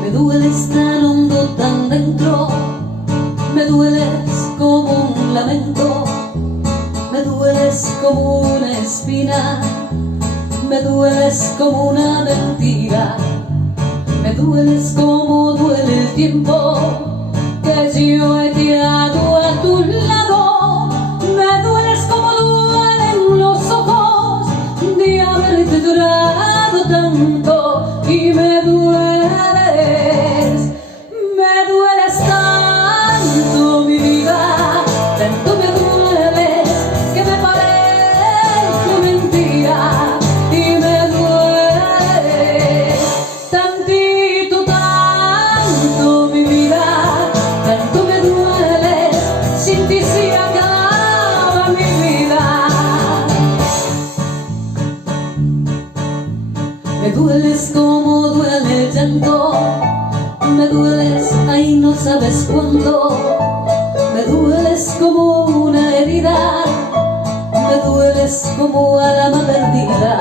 Me dueles tan hondo, tan dentro, me dueles como un lamento, me dueles como una espina, me dueles como una mentira, me dueles como duele el tiempo que yo he tirado a tu lado, me dueles como duelen los ojos de haberte llorado tanto, y me dueles tanto, mi vida, tanto me dueles que me parezco mentira, y me dueles tantito, tanto, mi vida, tanto me dueles, sin ti se acaba mi vida. Me dueles como duele el llanto, me dueles, ay no sabes cuándo, me dueles como una herida, me dueles como alma perdida.